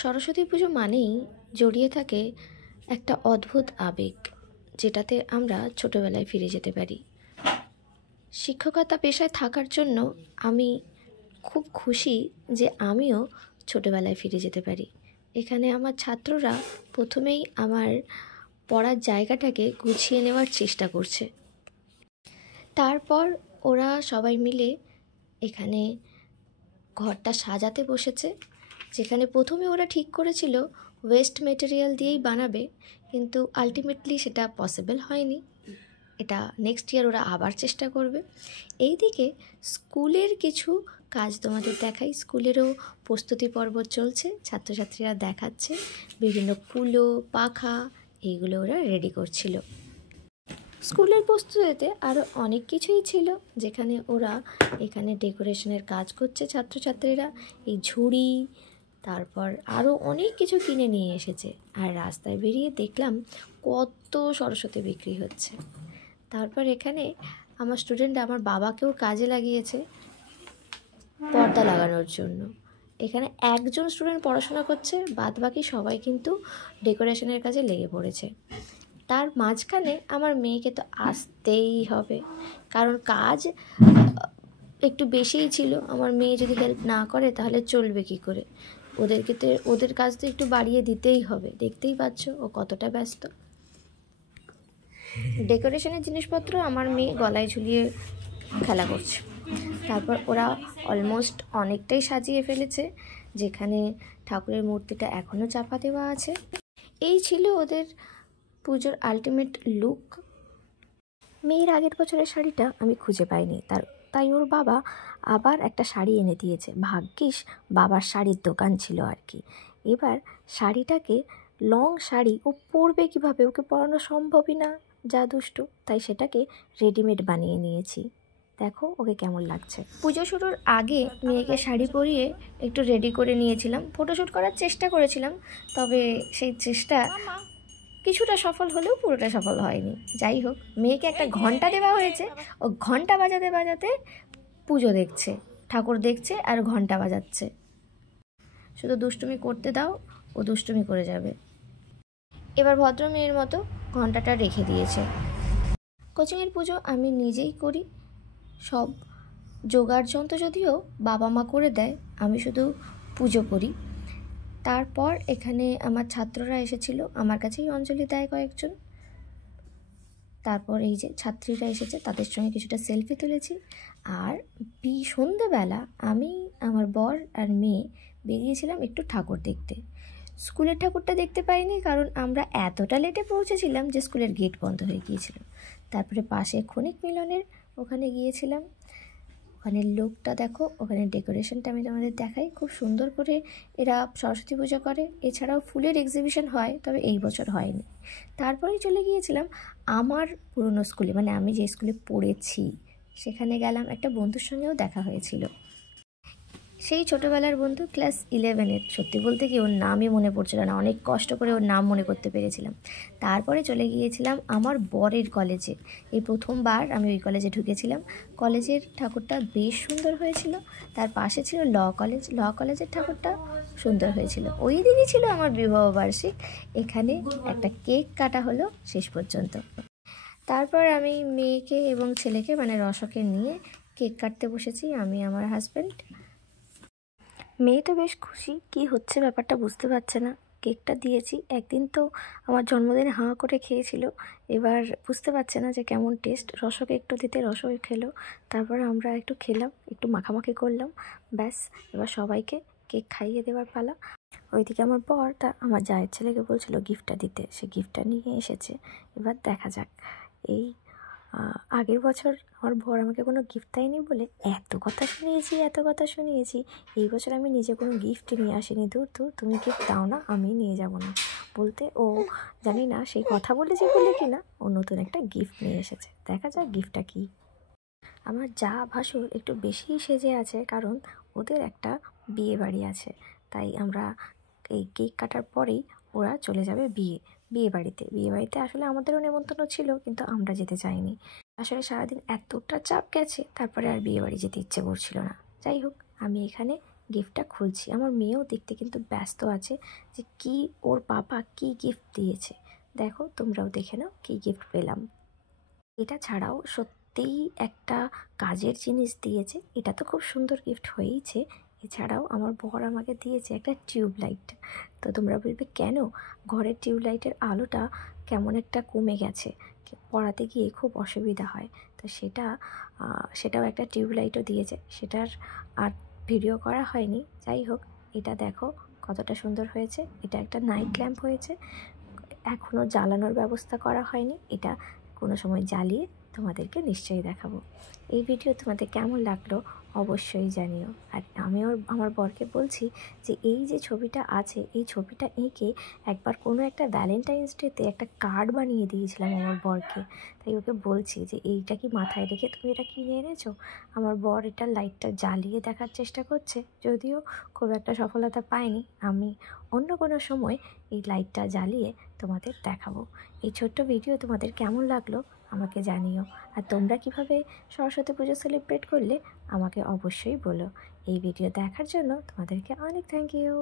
সরস্বতী পুজো মানেই জড়িয়ে থাকে একটা অদ্ভুত আবেগ, যেটাতে আমরা ছোটবেলায় ফিরে যেতে পারি। শিক্ষকতা পেশায় থাকার জন্য আমি খুব খুশি যে আমিও ছোটবেলায় ফিরে যেতে পারি। এখানে আমার ছাত্ররা প্রথমেই আমার পড়ার জায়গাটাকে গুছিয়ে নেওয়ার চেষ্টা করছে। তারপর ওরা সবাই মিলে এখানে ঘরটা সাজাতে বসেছে, যেখানে প্রথমে ওরা ঠিক করেছিল ওয়েস্ট মেটেরিয়াল দিয়েই বানাবে, কিন্তু আলটিমেটলি সেটা পসিবল হয়নি। এটা নেক্সট ইয়ার ওরা আবার চেষ্টা করবে। এইদিকে স্কুলের কিছু কাজ তোমাদের দেখাই। স্কুলেরও প্রস্তুতি পর্ব চলছে, ছাত্রছাত্রীরা দেখাচ্ছে বিভিন্ন কুলো পাখা, এইগুলো ওরা রেডি করছিল। স্কুলের প্রস্তুতিতে আরও অনেক কিছুই ছিল, যেখানে ওরা এখানে ডেকোরেশনের কাজ করছে ছাত্রছাত্রীরা। এই ঝুড়ি, তারপর আরও অনেক কিছু কিনে নিয়ে এসেছে। আর রাস্তায় বেরিয়ে দেখলাম কত সরস্বতী বিক্রি হচ্ছে। তারপর এখানে আমার স্টুডেন্ট আমার বাবাকেও কাজে লাগিয়েছে পর্দা লাগানোর জন্য। এখানে একজন স্টুডেন্ট পড়াশোনা করছে, বাদবাকি সবাই কিন্তু ডেকোরেশনের কাজে লেগে পড়েছে। তার মাঝখানে আমার মেয়েকে তো আসতেই হবে, কারণ কাজ একটু বেশিই ছিল। আমার মেয়ে যদি হেল্প না করে তাহলে চলবে কি করে? ওদের কাজ তো একটু বাড়িয়ে দিতেই হবে। দেখতেই পাচ্ছ ও কতটা ব্যস্ত। ডেকোরেশনের জিনিসপত্র আমার মেয়ে গলায় ঝুলিয়ে খেলা করছে। তারপর ওরা অলমোস্ট অনেকটাই সাজিয়ে ফেলেছে, যেখানে ঠাকুরের মূর্তিটা এখনও চাপা দেওয়া আছে। এই ছিল ওদের পুজোর আলটিমেট লুক। মেয়ের আগের বছরের শাড়িটা আমি খুঁজে পাইনি, তাই ওর বাবা আবার একটা শাড়ি এনে দিয়েছে। ভাগ্যিস বাবার শাড়ির দোকান ছিল আর কি। এবার শাড়িটাকে, লং শাড়ি ও পরবে কীভাবে, ওকে পরানো সম্ভবই না, যা দুষ্টু। তাই সেটাকে রেডিমেড বানিয়ে নিয়েছি। দেখো ওকে কেমন লাগছে। পুজো শুরুর আগে মেয়েকে শাড়ি পরিয়ে একটু রেডি করে নিয়েছিলাম, ফটোশ্যুট করার চেষ্টা করেছিলাম। তবে সেই চেষ্টা কিছুটা সফল হলেও পুরোটা সফল হয়নি। যাই হোক, মেয়েকে একটা ঘন্টা দেওয়া হয়েছে, ও ঘন্টা বাজাতে বাজাতে পুজো দেখছে, ঠাকুর দেখছে আর ঘন্টা বাজাচ্ছে। শুধু দুষ্টুমি করতে দাও, ও দুষ্টুমি করে যাবে। এবার ভদ্র মেয়ের মতো ঘন্টাটা রেখে দিয়েছে। কোচিংয়ের পুজো আমি নিজেই করি, সব জোগাড় যন্ত্র যদিও বাবা মা করে দেয়, আমি শুধু পুজো করি। তারপর এখানে আমার ছাত্ররা এসেছিল, আমার কাছেই অঞ্জলি দেয় কয়েকজন। তারপর এই যে ছাত্রীরা এসেছে, তাদের সঙ্গে কিছুটা সেলফি তুলেছি। আর সন্ধ্যেবেলা আমি, আমার বর আর মেয়ে বেরিয়েছিলাম একটু ঠাকুর দেখতে। স্কুলের ঠাকুরটা দেখতে পাইনি, কারণ আমরা এতটা লেটে পৌঁছেছিলাম যে স্কুলের গেট বন্ধ হয়ে গিয়েছিল। তারপরে পাশে ক্ষণিক মিলনের ওখানে গিয়েছিলাম। ওখানে লোকটা দেখো, ওখানে ডেকোরেশনটা আমি তোমাদের দেখাই। খুব সুন্দর করে এরা সরস্বতী পুজো করে। এছাড়াও ফুলের এক্সিবিশন হয়, তবে এই বছর হয়নি। তারপরেই চলে গিয়েছিলাম আমার পুরনো স্কুলে, মানে আমি যে স্কুলে পড়েছি সেখানে গেলাম। একটা বন্ধুর সঙ্গেও দেখা হয়েছিল, সেই ছোটোবেলার বন্ধু, ক্লাস 11-এর। সত্যি বলতে কি ওর নামই মনে পড়ছিল না, অনেক কষ্ট করে ওর নাম মনে করতে পেরেছিলাম। তারপরে চলে গিয়েছিলাম আমার বরের কলেজে। এই প্রথমবার আমি ওই কলেজে ঢুকেছিলাম। কলেজের ঠাকুরটা বেশ সুন্দর হয়েছিল। তার পাশে ছিল ল কলেজের ঠাকুরটা সুন্দর হয়েছিল। ওই দিনই ছিল আমার বিবাহবার্ষিক। এখানে একটা কেক কাটা হলো শেষ পর্যন্ত। তারপর আমি মেয়েকে এবং ছেলেকে, মানে রসকে নিয়ে কেক কাটতে বসেছি, আমি আমার হাজব্যান্ড। মেয়ে তো বেশ খুশি, কি হচ্ছে ব্যাপারটা বুঝতে পারছে না। কেকটা দিয়েছি, একদিন তো আমার জন্মদিনে হাঁ করে খেয়েছিল, এবার বুঝতে পারছে না যে কেমন টেস্ট। রসকে একটু দিতে রসও খেলো, তারপরে আমরা একটু খেলাম, একটু মাখামাখি করলাম, ব্যাস এবার সবাইকে কেক খাইয়ে দেওয়ার পালা। ওইদিকে আমার বর আমার জায়ের ছেলেকে বলছিল গিফটটা দিতে, সে গিফটটা নিয়ে এসেছে। এবার দেখা যাক। এই আগের বছর আমার বর আমাকে কোনো গিফট দেয়নি বলে এত কথা শুনিয়েছি। এই বছর আমি নিজে কোনো গিফট নিয়ে আসিনি। দূর তুমি গিফট দাও না, আমি নিয়ে যাব না বলতে, ও জানি না সেই কথা বলেছি বলে কি না, ও নতুন একটা গিফট নিয়ে এসেছে। দেখা যাক গিফটটা কী। আমার যা ভাসুর একটু বেশিই সেজে আছে, কারণ ওদের একটা বিয়ে বাড়ি আছে। তাই আমরা এই কেক কাটার পরেই ওরা চলে যাবে বিয়ে বাড়িতে আসলে আমাদেরও নেমন্তন্ন ছিল, কিন্তু আমরা যেতে চাইনি। আসলে সারাদিন এতটা চাপ গেছে, তারপরে আর বিয়ে বাড়ি যেতে ইচ্ছে করছিল না। যাই হোক, আমি এখানে গিফটটা খুলছি। আমার মেয়েও দেখতে কিন্তু ব্যস্ত আছে যে কি ওর বাবা কি গিফট দিয়েছে। দেখো, তোমরাও দেখে নাও কি গিফট পেলাম। এটা ছাড়াও সত্যিই একটা কাজের জিনিস দিয়েছে। এটা তো খুব সুন্দর গিফট হয়েইছে। এছাড়াও আমার বর আমাকে দিয়েছে একটা টিউবলাইট। তো তোমরা বলবে কেন, ঘরের টিউবলাইটের আলোটা কেমন একটা কমে গেছে, পড়াতে গিয়ে খুব অসুবিধা হয়। তো সেটাও একটা টিউবলাইটও দিয়েছে। সেটার আর ভিডিও করা হয়নি। যাই হোক, এটা দেখো কতটা সুন্দর হয়েছে। এটা একটা নাইট ল্যাম্প হয়েছে, এখনও জ্বালানোর ব্যবস্থা করা হয়নি। এটা কোনো সময় জ্বালিয়ে তোমাদেরকে নিশ্চয়ই দেখাবো। এই ভিডিও তোমাদের কেমন লাগলো অবশ্যই জানিও। আর আমিও আমার বরকে বলছি যে এই যে ছবিটা আছে, এই ছবিটা এঁকে একবার কোনো একটা ভ্যালেন্টাইন্স ডেতে একটা কার্ড বানিয়ে দিয়েছিলাম আমার বরকে। তাই ওকে বলছি যে এইটা কি মাথায় রেখে তুমি এটা কিনে এনেছো। আমার বর এটা লাইটটা জ্বালিয়ে দেখার চেষ্টা করছে, যদিও খুব একটা সফলতা পায়নি। আমি অন্য কোনো সময় এই লাইটটা জ্বালিয়ে তোমাদের দেখাবো। এই ছোট্ট ভিডিও তোমাদের কেমন লাগলো আমাকে জানিও। আর তোমরা কিভাবে সরস্বতী পুজো সেলিব্রেট করলে আমাকে অবশ্যই বলো। এই ভিডিও দেখার জন্য তোমাদেরকে অনেক থ্যাংক ইউ।